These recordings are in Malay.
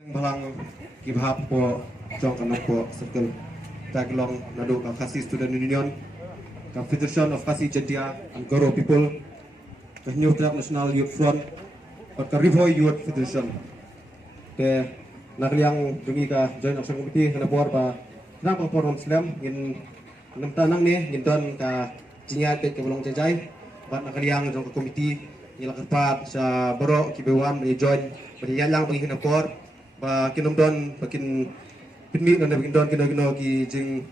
Balang kibhap po jong kanok po circle taglong nado ka Khasi Student Union ka Federation of Khasi Jatia and Goro people ka New Track National Youth Front ka Rivoy Youth Federation te nakliang dungi ka join action committee kana por pa nang perform slam in nam tanang ni gindon ka jinyat ke bulong jajai bat nakliang jong ka committee nilakapat sa baro kibewan ni join beriyalang pagi kana por ba kinomdon bakin pinmi na bakin don kino ki jing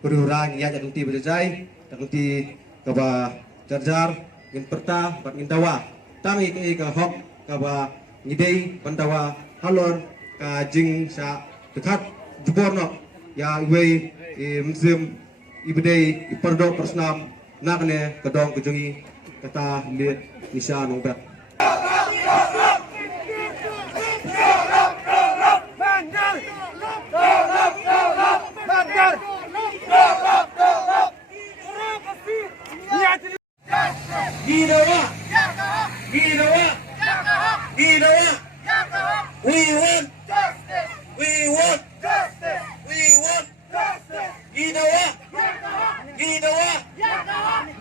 perurang ya jatuti berjai jatuti ka ba jarjar ngin perta bat ngin dawa tangi ka hok ka ba ngidei bandawa halor ka jing sa dekat juborno ya iwe musim ibedei iperdo persnam nakne kedong kejungi kata lihat nisha nongbat Ginawa! Ginawa! Ginawa! We want justice! We want justice! We want justice! Ginawa! Ginawa!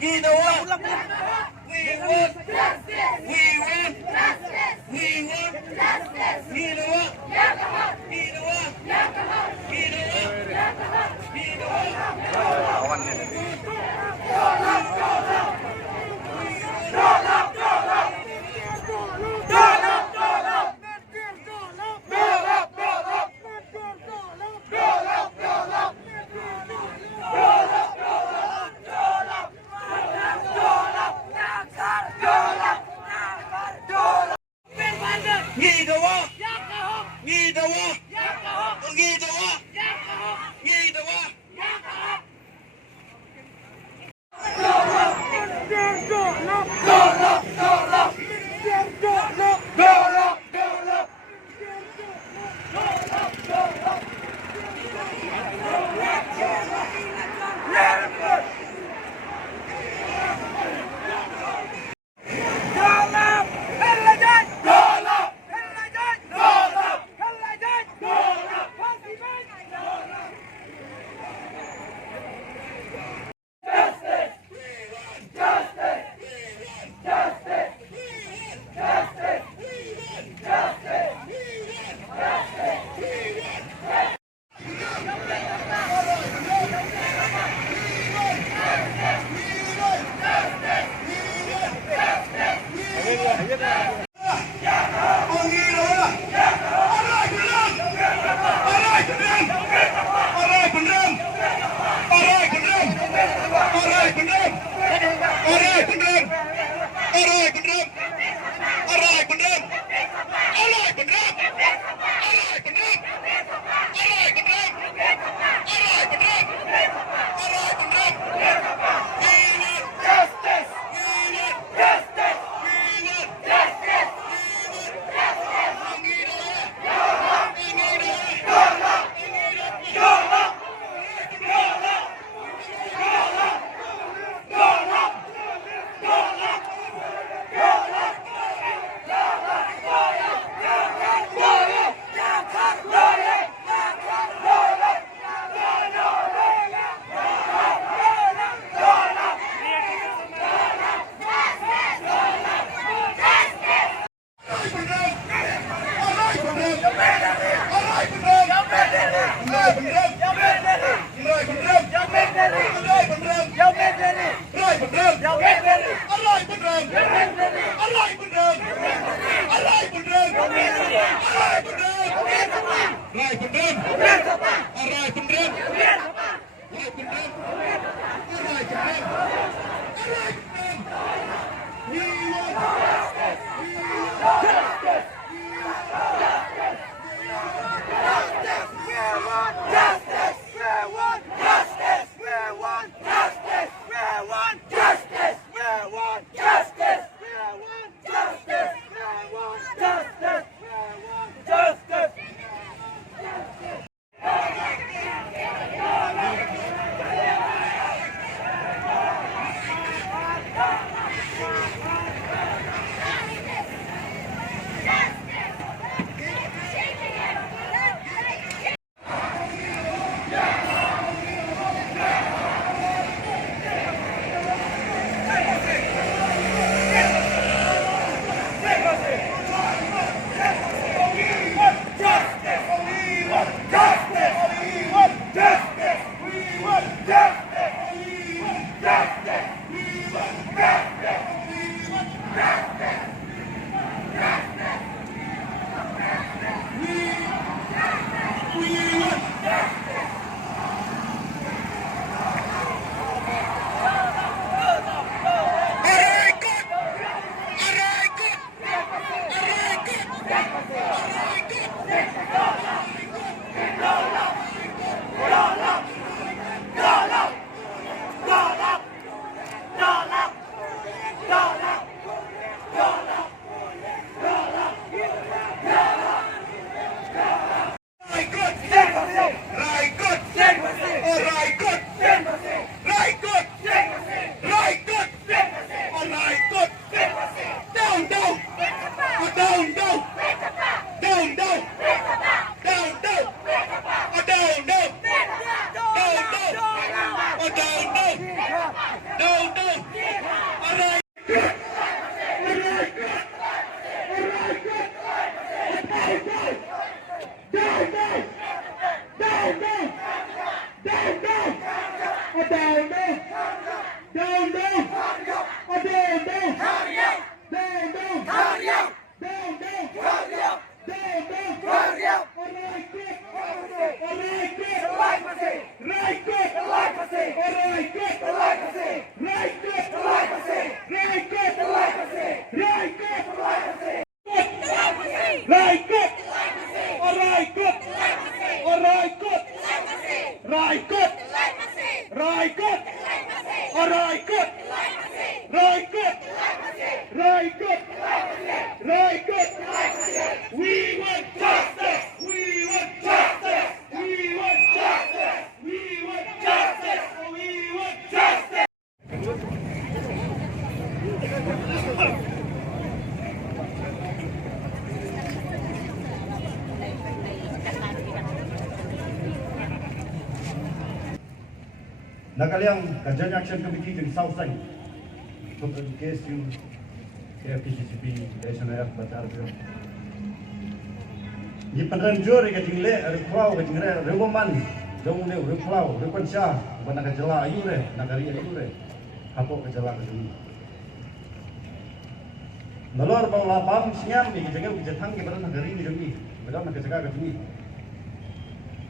Ginawa! We want justice! We want justice! We want justice! Ginawa! Ginawa! We want justice! We want justice! We want justice! We want justice! We want justice! Nakaliang Kajian Action Committee di Southside untuk case you KPCCP SNF Batar Bio. Di penranjur ke jingle reklau ke jingle rewoman dong ne reklau repansya bana ka jala ayu re nagari ayu re hapo ka jala ka sini. Nalor bang lapam siam ni jangan bijatang ke bana nagari ni demi belam nak jaga ka sini.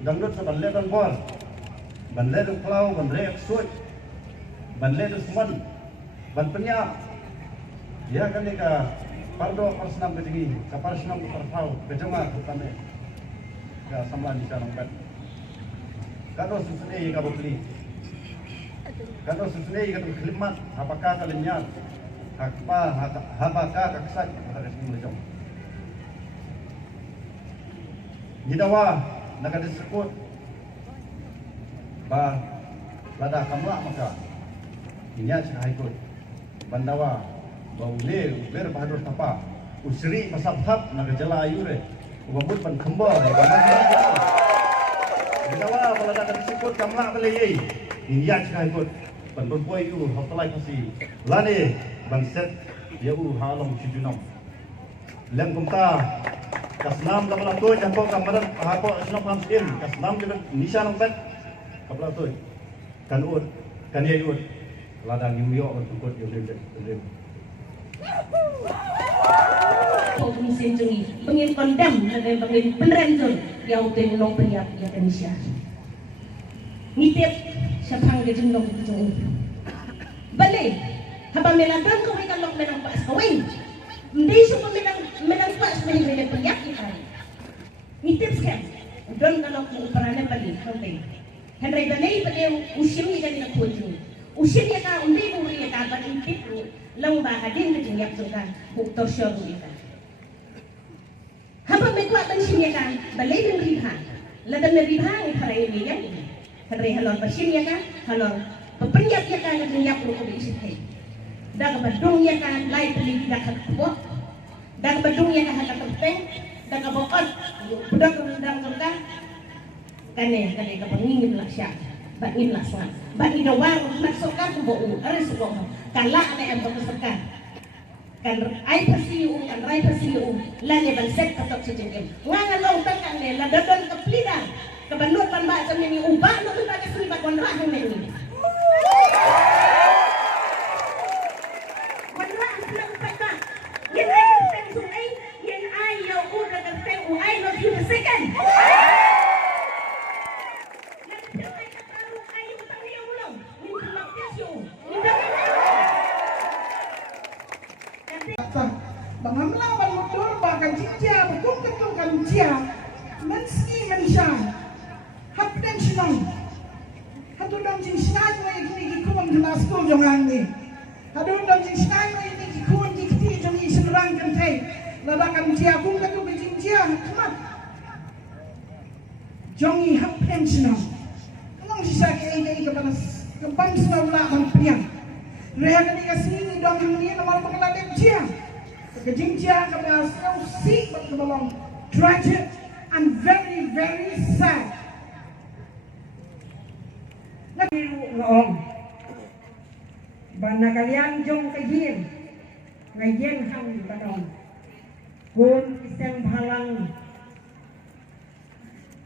Dangdut sa balle dan bor banle reklau banle eksut banle desman ban penyap ya kan ka pardo parsenam ke tinggi ka parsenam ke parfau ke jema utame ka samlan di sana kan kado susune ka bokli kado susune ka khilmat apakah kalinya hakpa habaka ka ksat ka sini lejong nidawa nakadisebut ba lada kamla maka inya haikut bandawa baule ber bahadur tapa usri masabhab nagajala ayure ubabut ban khamba bandawa balada disebut kamla balei inya haikut ban berboy u hotlai pasi lane ban set dia u halom chujunam lem kumta kasnam kamla to jampo kamaran hapo asnam hamsin kasnam dengan nisan bet kapla tu kan ut kan ye ut ladang imyo untuk yo dem Komisi Jungi pengin kondam dan pengin peneranjur yang tenong penyiap yang Indonesia nitip siapang dia jenong Jungi balik haba melandang kau ikan lok menang pas kawin hindi suka menang pas menang penyiap ikan nitip sekian don kalok perannya balik sampai Henry Danay pada usia ni kan nak kuju. Usia dia kan undi buri dia kan bagi tipu. Lang bahadin ke jenjang sukan buktor syur dia kan. Hampa mekuatan sini kan balai dengan rihan. Ladan rihan hari ini kan. Henry halon bersin dia kan halon pepenjat dia kan dengan jenjang perlu diisi. Dah kebadung dia kan lain beli dah kuat. Dah kebadung dia kan hak terpeng. Dah kebokot budak rendang sukan. Kane kapangingin lah siya bangin lah suan bangin dawang masukkan ke bau aris bau kala ane ang pagkasakan kan ay pasiyo kan ray pasiyo lane balsek katok sa jengem nga long tangkan ne la dadon kaplida kabanot panba sa mini uba no ta ka sini bakon ra hang meni wala ang lang pata yan ay teng sunay yan ay yo uda ka teng ay no the second Bangamlawan motor bagan jinja bukum ketukan jia menski mensha hapden sinong hatu dong jin sinai mo ini gikun di school jongang ni hatu dong jin sinai mo ini gikun dikti jong isen rang kan thai ladakan jia kum ketu jin jia kemat jongi hapden sinong nong sisa ke ai kepada keban sinong la man priang reha kan ikasini dong hang ni nomor pengeladek jia kejingjian kepada si berkebalong tragic and very, very sad. Ngong Bana kalian jong kajian ngajian hang banong kun iseng halang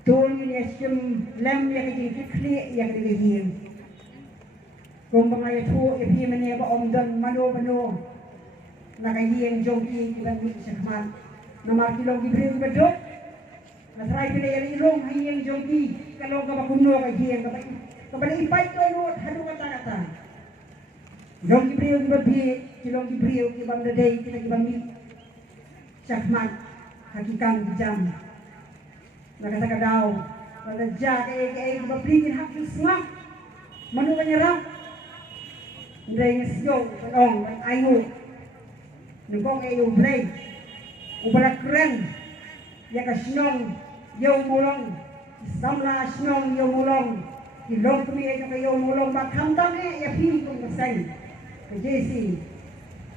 tun yesim lem yang dikli yang kajian kung mga ito ipi mani ba omdan mano nakajian jong ki kiban sakman namar kilong gibril bedok na try pila yang ilong hayang jong ki kalau ka bakuno kajian kepada ipai tono hadu kata-kata dong gibriu gibabi kilong gibriu gibam dadai kita gibami sakman hakikan jam nakata kadau pada jak gibabli hak semua manu menyerang ndai ngesyo tong ayu nungkong ayu blay ubala keren ya kasnong yo mulong samla snong yo mulong ilong kami ay kayo mulong maghamdang ya pi kung kasay kejesi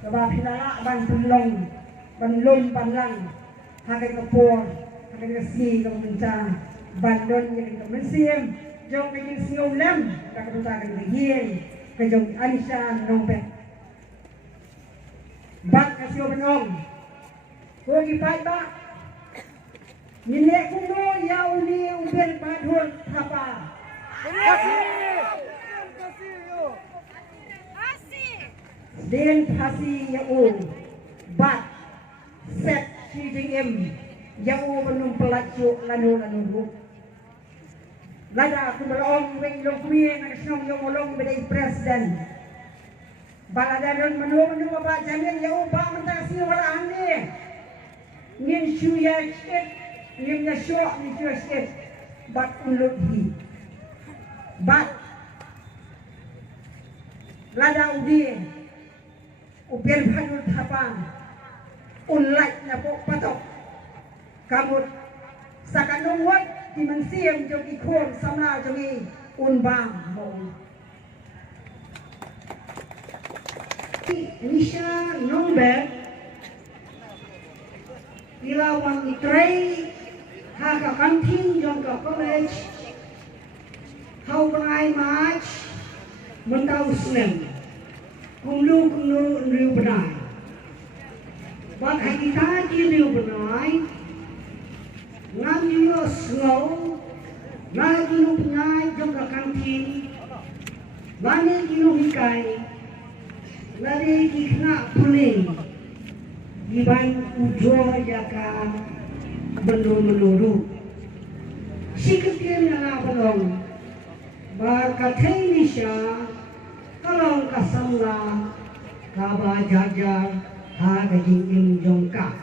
kaba pinala ban tulong banlon panlang hakai kapor hakai kasi kang menca bandon yang kemensiam jong kayong singulam kakatutakan kagiyan kajong anisya nombet bak kasyo benong kung ipay ba nile kuno yaw ni ubel badhol hapa Din pasi yau bat set CDM yau menung pelacuk lanu lada aku belong weng long kuye nasional yang molong bedai presiden baladaron menu apa jamin yau ba mentasi wala ane ngin shuya skit ngin nasyo ni shuya skit bat ulut hi bat lada udi upir bhanul thapang unlai na po patok kamut sakanungwat di mensiam jong ikon samla jongi unbang mo Nisha nombe ilawan itray haka kantin jong ka college how bangai march mentau snem kumlu riu benai bak hakita ki riu benai ngam yo slow na kinu penai jong ka kantin bane kinu hikai lari kikna puling iban ujo jaka menuru sikit na balong Barkatai Nisha kalong kasamla kaba jajar ha gajing im jongka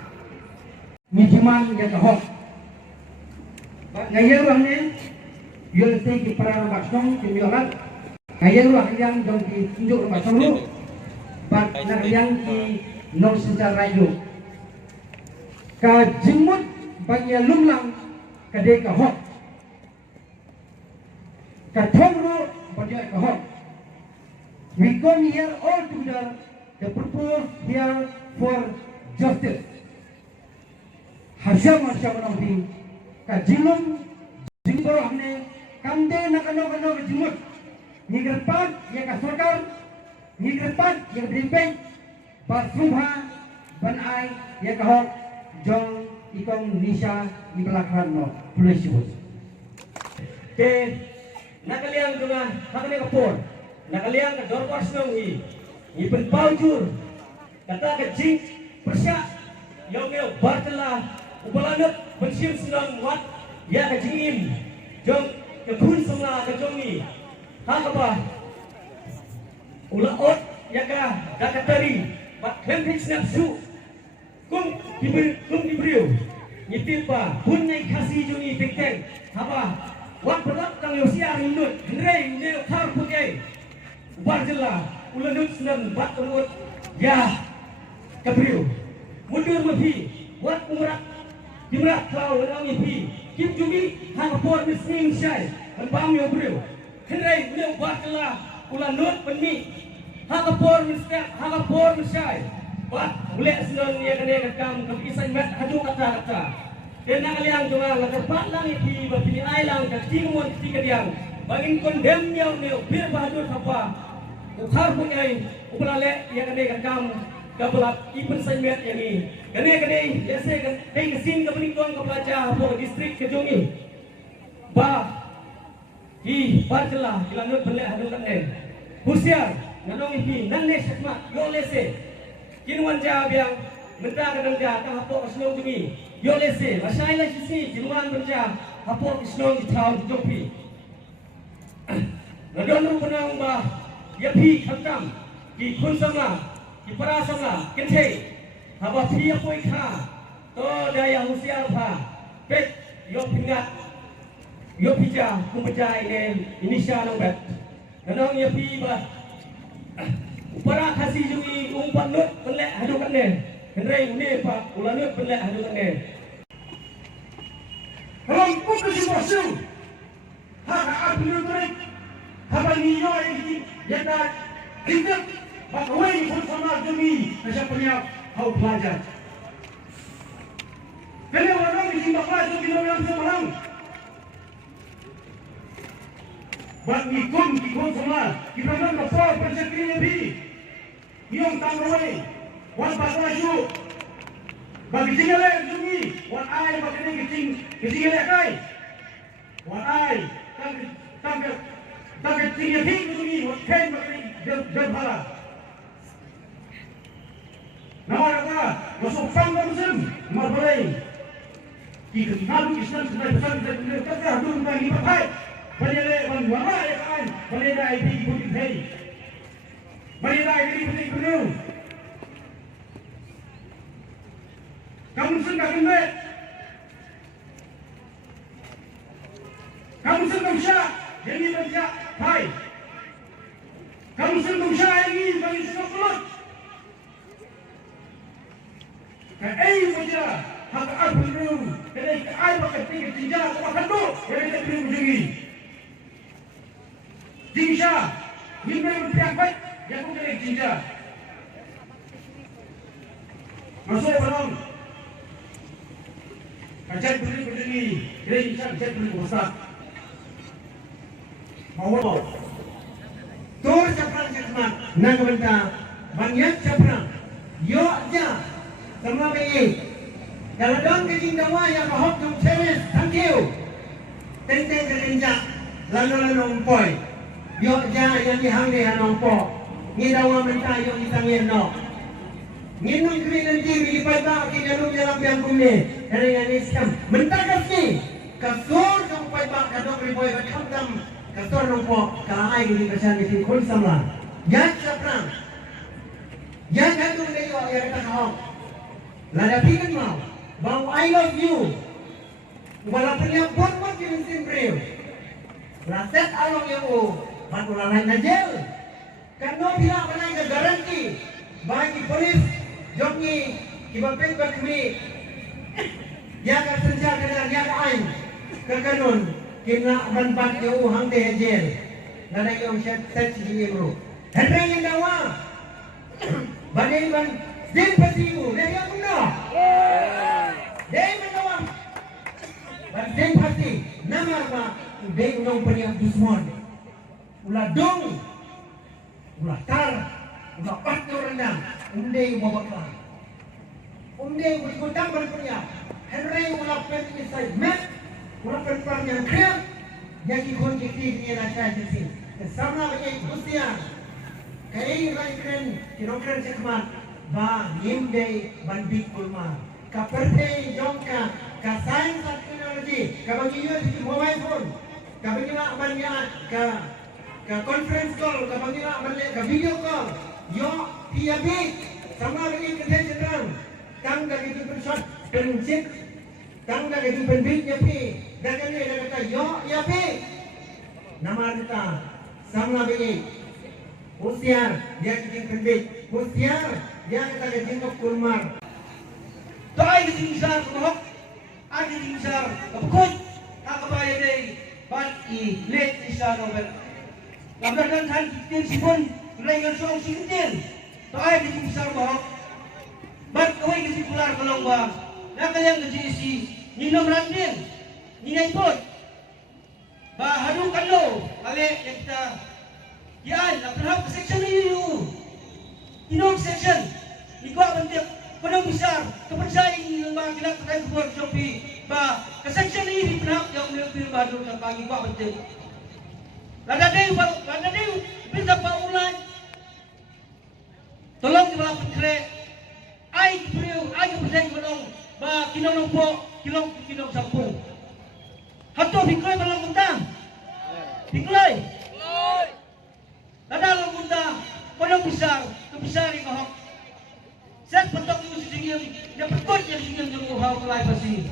nijiman ya kahok ngayer wahne yul te ki para basong timyolat ngayer wah yang jong ki tunjuk basong lu bat yang ki non secara rayu ka jimut bagi lumlang kade kahok Kathongro Bajai Kahok. We come here all together to propose here for justice. Harsha manampi kajilum jingboro hamne kamde nakano jimut nigrepat ya ka sarkar nigrepat ya drimpeng pasubha banai ya kahok jong ikong Nisha ibelakranno pulisibus. Nakaliang dengan hakane kapor nakaliang ka dorpors nong i penpaujur kata kejing persya yang bartela ubalanut pensiun senang wat ya kejingim jong kekun semla kejongi hakapa ulaot ya ka dakatari bat kempis nafsu kum dibriu nitipa punyai kasih jongi tengteng haba Wan pelak kang yosia rinut, hendrei neo thar pukai, barjela, ulanut senang bat ulut, ya, kapriu, mundur mapi, wat umrak, dimrak kau orang ipi, kim jumi, hang por misning syai, bam yo briu, hendrei neo barjela, ulanut penmi, hang por mistek, hang por syai, bat ulek senang ya kene kam kepisan mat hadu kata-kata, kena kalian juga lepas lang ipi bapini ay lang katingmon tikadiang bagin condemn yaw ne bir bahadur apa ukhar pun ay upalale yang kene kakam kabalap ipun sanmet yang ini kene jese kene kesin kabeling tuang kapelaja po distrik kejongi ba hi barjela ilanut bele hadu kane husiar ngadong ipi nanne sakma yo lese kinwan ja biang mentah kadang ja ta hapo asnong tumi yo lese masai la sisi jinwan berja hapo isnong di town jopi ngadong ru penang ba yapi khamkam ki khun sama ki para sama kenthe haba phi apoi kha to daya husiar pha pet yo pingat yo pija kumbajai ne inisia long bet ngadong yapi ba para kasih jungi umpan lut pelek hadu kan ne henrei une pa ulanut pelek hadu kan ne Orang pukul si bosu. Hak abdul turik. Haba niyo ini yata hidup. Bakwai pun sama demi macam punya kau pelajar. Kalau orang ini bakal jadi orang seorang. Bang ikut semua. Kita nak berfaham percakapan lebih. Yang tanggung wan pasaju. Bagi tinggal jungi, wan ai bagi keting kai. Wan ai tang tinggal jungi, wan ken bagi jabhala. Nama apa? Masuk panggung musim, marbalai. Jika nabi Islam sudah besar kita tak ada tentang ini pakai. Balai wama ya kan, balai dah ini putih hei. Balai dah ini putih kuning. Kamu senang kan? Kamu senang syak, jadi kerja, hai. Kamu senang syak ini bagi semua kelut. Kayak saja, hak apa dulu? Jadi kayak pakai tinggi tinggal, kau makan tu, jadi tak perlu begini. Jinja, hingga berpiak baik, yang pun jadi jinja. Masuk barang. Kajian berdiri, jadi kajian berdiri besar. Mau tur capran cakman, nak benda, banyak capran, yo aja, sama begini. Kalau dong kejing dawa yang bahok dong ceres, thank you. Tenteng kerenjak, lalu umpoi. Yo aja yang dihang deh nompo, ni dawa mentah yo ditangin no. Nginung kini nanti bagi pada kita lu jalan yang kumne, hari ini skam mentah kasih, kasur kau pada kadang riboy kadang kasur nompo, kalai di kesan di sini kun samla, yang capran, yang kadang dia yo yang kita kau, lada pikan mau, bang I love you, walaupun yang buat macam simpril, raset along yang bantu lain najel, karena bila mana yang garanti, bagi polis. Jomni kibapeng bakmi ya ka senja kadar ya ka ain kakanun kina banbat yo hang de jel nana yo set ji bro henry yang dawa badai ban din pasiu ne ya kuno dei mendawa ban din pasti namar ma dei unong paniang dusmon ulah dong ulah tar ulah patur rendang undai babaklah undai berkutang berpunya Henry ulah pergi saya mat ulah pergi yang kaya yang ikut kiti ni rasa jadi sama banyak usia kaya lain keren kira-kira cakap ba nimdai bandit kulma kaperte jongka ka sains teknologi ka bagi yo di mobile phone ka bagi nak banyak ka conference call ka bagi nak banyak ka video call yo piabik sama dengan kerja jenderal tang dari itu persat pencet tang dari itu penbit nyapi dan ini ada kata yo nyapi nama kita sama begini usiar dia kiting penbit usiar dia kata kiting kurmar tai kiting sar kohok adi kiting sar kepukut kakabaya dei ban I let isar over labdan kan kiting sipun Layan soal sintin, taai di besar bahok, bat kawai kasi pular kalong ba, nakal yang kasi si Nino Brandin, Nina Ikut, Bahadu Kalo, Alek yang kita Yan, nak berhak ke section ini Nino section, Ikuat bentuk Penang besar, kepercayaan yang bang kita terkait keluar Jopi, bah kesection ini berhak yang lebih baru dan bagi kuat bentuk. Lada deu, bisa paulan. Tolong dibawa pekrek, ai kepercayaan menong, bah kinong nompo, kinong sampung. Hatu biklai balang muntah, biklai. Lada balang muntah, penang besar, kebesar yang kahok. Saya bentuk musim yang berkot yang sini yang hal kelai pasti.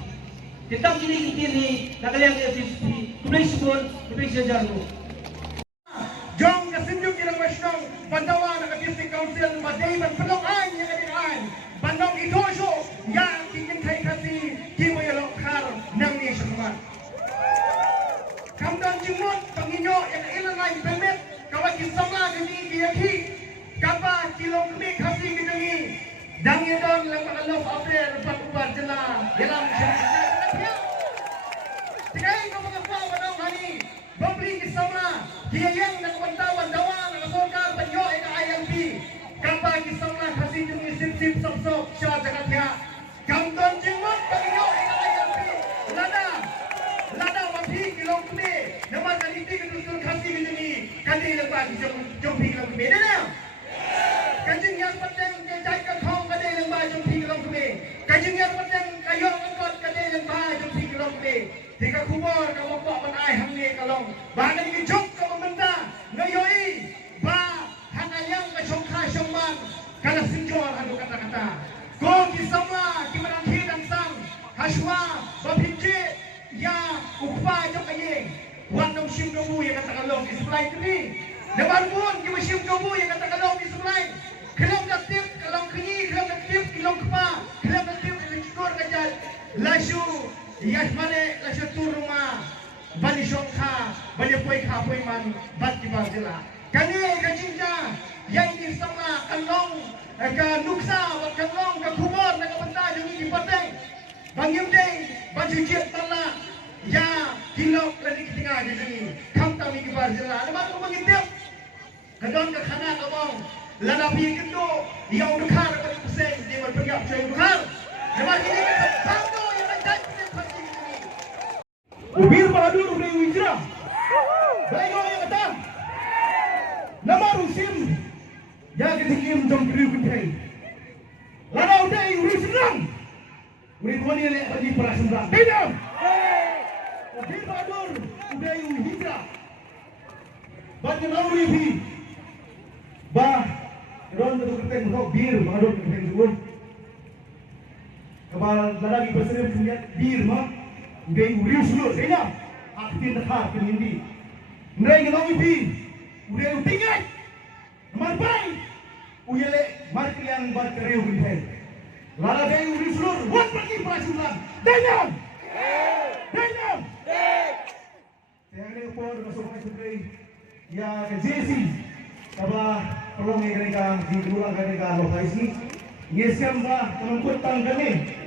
Kita kini nak kalian FSP, kembali sebut, kembali sejarah. Jom kesinjuk kirang Westong, Bandawan ang District Council, Madayman, Pelongan yang kadikaan, Bandong Itoso, yang ingin kay kasi, Kimo Yalokar, ng Nishakuman. Kamdan Jimot, Panginyo, yang ilanay permit, kawat kisama gani giyaki, kapa kilong kami kasi ginangi, Dangidon lang makalok after pag-ubad sila, yalang siya. Tigay ka mga pawanong hani, Babli kisama, kiyayang nakabantawan dawa, nakasokal, panyo, ILP. Kapag kisama kasi yung isip-sip, sop-sop, siya, zakatya. Kamdon jingmot, panyo, ILP. Lada, mapi, kilong kumi. Naman kaniti, kadusul kasi binini. Kandilang bagi, jompi kilong kumi. Dana? Kajing yang penting, jay kakong, kandilang bagi, jompi kilong kumi. Kajing yang penting, kayo angkot, kandilang bagi, jompi kilong kumi. Tiga kubur kamu buat menai hamil kalong. Bahkan ini jok kamu benda ngayoi. Bah hanayang kacongka syomang kalau sinjor adu kata-kata. Kau kisama kimanang hidang sang haswa babinje ya ukpa jok ayeng. Wan dong sim dobu yang kata kalong di sebelah ini. Depan pun kita sim dobu yang kata kalong di sebelah. Kalong aktif kalong kenyi kalong aktif kalong kepa kalong aktif kalong kajal lasu. Yes mane la satu rumah bani shongkha bani poi kha poi man bat ki bazila kani ka jinja yang di sama kalong ka nuksa wa kalong ka khumor na ka banta jumi ki pateng bangim dei baju jit tala ya kilok lagi ketinga di sini kam tami ki bazila ada ko mangintip kadon ka khana ka bong lada pi kendo yang dukhar ka kuseng di man pagap saya dukhar debar ini ka tango yang ada Bir Bahadur udah hijrah. Baik orang kata. Nama Rusim. Jangan dikim jom kiri kuntai. Lada udah urus senang. Urus wani le bagi perasaan. Tidak. Bir Bahadur udah hijrah. Bagi lalu ini. Bah. Ron betul kuntai muka Bir Bahadur kuntai sebelum. Kabal lada di pasir punya Bir mah. Udah urius dulu, saya aktif dekat ke ini. Mereka nongi pi, udah tinggal. Nomor baik, uyele markian berkeriu kita. Lalu dia urius dulu, buat pergi perasulan. Dengan. Saya ada upor masuk ke sini. Ya ke JC, kabah perlu mereka di luar mereka lokasi. Ngesem bah teman tanggalnya.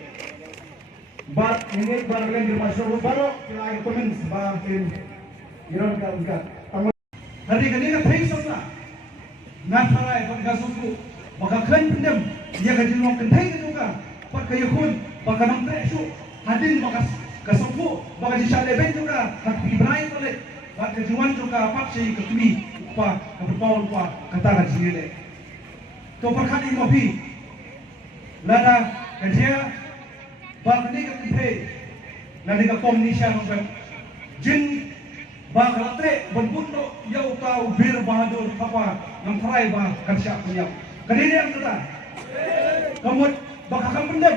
But ini barang di masyarakat baru kita akan komen sebagai iron kan. Hari ini kan Facebook lah. Nafarai bangga suku, bangga klan pendem. Dia kaji long kentai juga. Pakai yakun, pakai nam tesu. Hadin bangga kasuku, bangga disale ben juga. Hak Ibrahim oleh, bangga juan juga. Pakai kekmi, upah, keberpaul upah kata kaji ini. Kau perkati mobi, lada kerja. Bang ni ketimpe, nanti kekom ni siapa macam jin bang kalatre berbunuh yau kau Bir Bahadur apa nampai bang kerja punya. Kediri yang kita, kamu bakal pendem.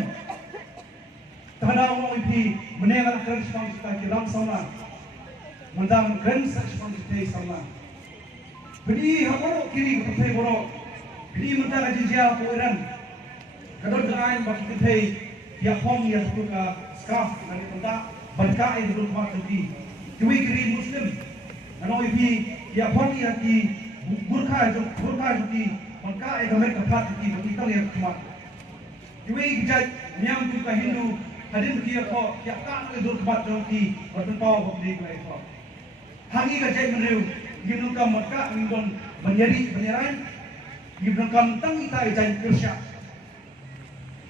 Tanah orang ini menengah responsita kiram sama, mendam responsita sama. Beri hamoro kiri ketimpe boro, beri mentara jijia puiran. Kadang kain bagi ketimpe. Ya pom ya suka scarf dari tenda berkai di rumah tadi. Kami kiri Muslim. Ano ibi ya pom ya di burka di berkai dengan tempat di kita yang cuma. Kami kerja yang juga Hindu hadin kia ko ya ka ke dur bat dong ki batun pau ko di kai ko hangi ka jai menriu gimnu kam maka ngon menyeri penyeran gimnu kam tang ita jai kirsya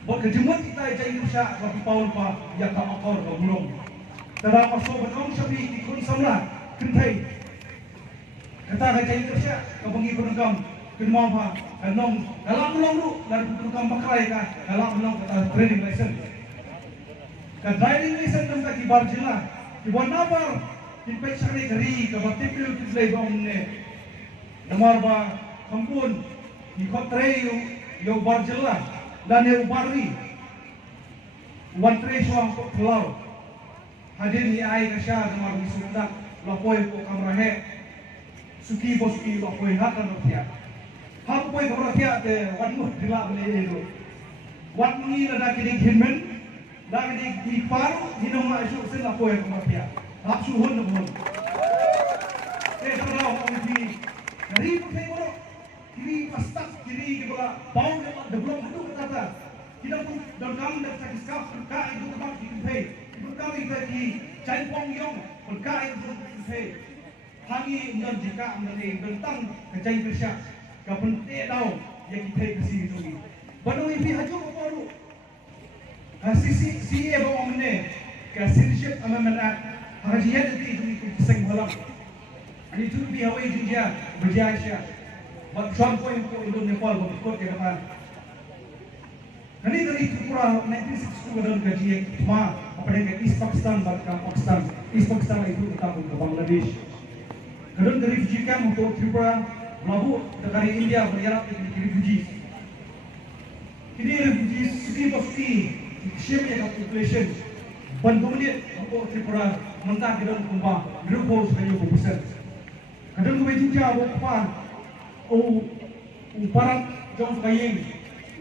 bot ke jemut ita jai kirsya ko pau pa ya ka akor ko bulong tara ko so batong sabi ikun samla kentai kata ka jai kirsya ko bangi penungkam kenmau pa kanong dalam belum lu dari penungkam pakai ka dalam belum kata training license ka driving license nam ta ki bar jila ki wana bar ki pecha ne gari ka batip lu ki lay bom ne namar ba kampun ki khotre yo bar jila dan yo bari wan tre so ko pulau hadir ni ai ka sha namar ni sunda lapoi ko kamera he suki boski lapoi hakan dia hap poi kamera dia te wan mu dila bele lo wan ni na ki ding hinmen dan di paru hinong masuk sen apa yang kematian hap suhun namun terlalu kami dari pakai bro kiri pastak kiri kepala bau de belum itu kata tidak pun dan kami dah sakit skap berkai itu tempat di kempe berkai bagi cai pong yong berkai itu kempe hangi dan jika mengenai tentang kecai besar kapun tahu yang kita kasih itu baru ini haju baru si bawa mana citizenship amendment hajian itu seng malam ini tu biar awak juga berjaya buat sampai untuk Indonesia Nepal berikut ke depan kali dari Tripura 1962 dalam kajian cuma apa dengan East Pakistan bahkan East Pakistan itu kita ke Bangladesh kadang dari refugee camp untuk Tripura lalu dari India berjarak ke refugee ini refugee seperti shape yang population bantuan untuk Tripura mentah kita kumpah grup bos banyak besar kadang kau juga apa barat jauh kayeng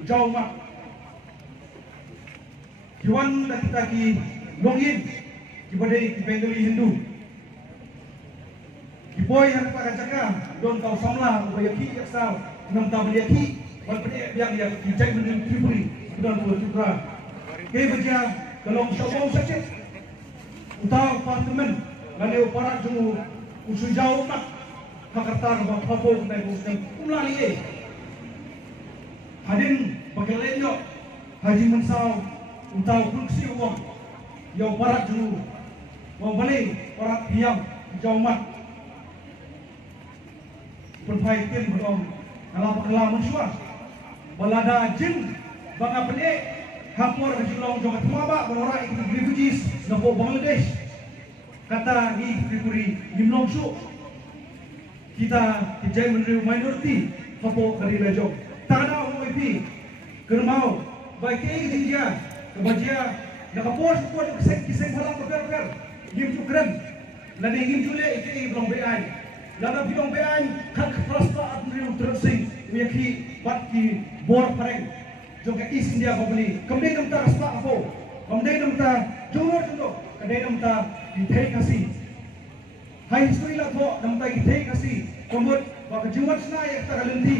jauh mak Juan kita ki longin ki badai ki Bengali Hindu ki boy yang pada jaga don kau samla bayaki yaksal enam tahun bayaki berpede yang ki cai menjadi Tripuri dan Tripura kay baca kalau syawal sakit utang apartemen lalu parat jemu usul jauh tak Jakarta ke Papua ke Boston ulali hadin pakai lenyo haji mensau utang kursi uang yang parat jemu uang balik parat diam jauh mat perbaiki berong kalau mensuah balada jin bangga pelik hapor kejulong jogat maba orang ikut refugees napo Bangladesh kata ni Tripuri nimlongsu kita kejai menerima minority hapo dari lajong tanah UIP kermau baik dia kebajia nakapos ko kiseng halang per gim tukren lani gim jule iki blong bean lana bilong bean hak prasta adriu tersing uyaki batki bor pareng Jika East India Company, kemudian kita raspa apa? Kemudian kita jodoh, kemudian kita dithei kasih. Hai history lah kok, kita dithei kasih. Kemudian bagi jumat senai yang kita kalenti,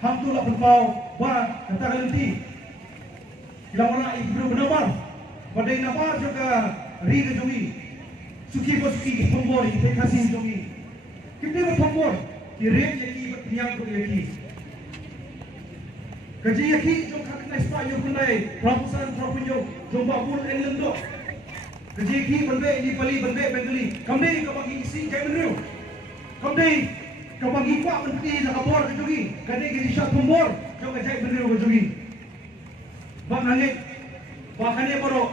hantu lah berpau, bah kita kalenti. Hilang orang ibu benar, pada yang nampak juga ri kejongi, suki bosuki pembor dithei kasih jongi. Kita berpembor, kirim lagi berpiang lagi. Kaji yaki jom kakna spa yo kunai propusan propinyo jom babul England do kaji yaki bende ini pali bende Bengali kamne ka bagi isi jai menru kamne ka bagi kwa menteri na kabor ka jogi kane ki sya pembor jom ka jai menru ka jogi bang nangit bakane boro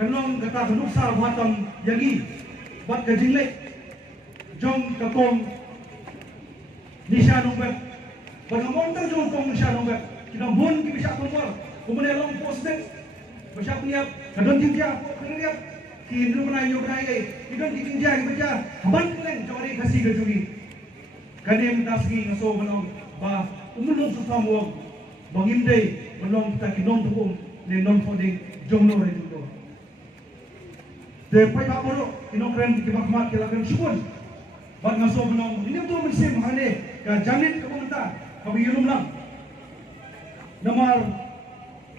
kanong kata nuksa batam yagi bat ka jingle jom ka kong nisha nombet Bagaimana kita jom kong Malaysia nombor kita pun kita bisa kompor kemudian long posted Malaysia punya kadang juga kemudian kita pernah nyobai kita juga kita haban kalian cari kasih ke jogi kalian minta segi ngaso belum bah umum susah muang bangim day belum kita kinom tukum le non foding jom no itu de pai baru kinom keren kita mak kita kan syukur bah ngaso belum ini tu mesti mahane ka jamin kepemerintah kami yulum lang nomor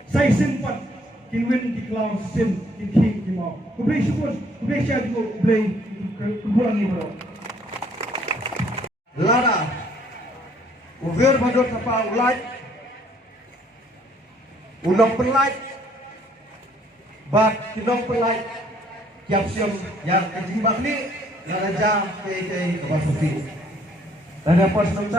6 4 kin win di klau sim kin king di mau kubai syukur kubai syah juga kubai kuburangi bro Lara Uver badut apa ulai Unong pelai Bak kinong pelai Kiap siam yang kajimbak ni Laraja PK Kawasufi Dan apa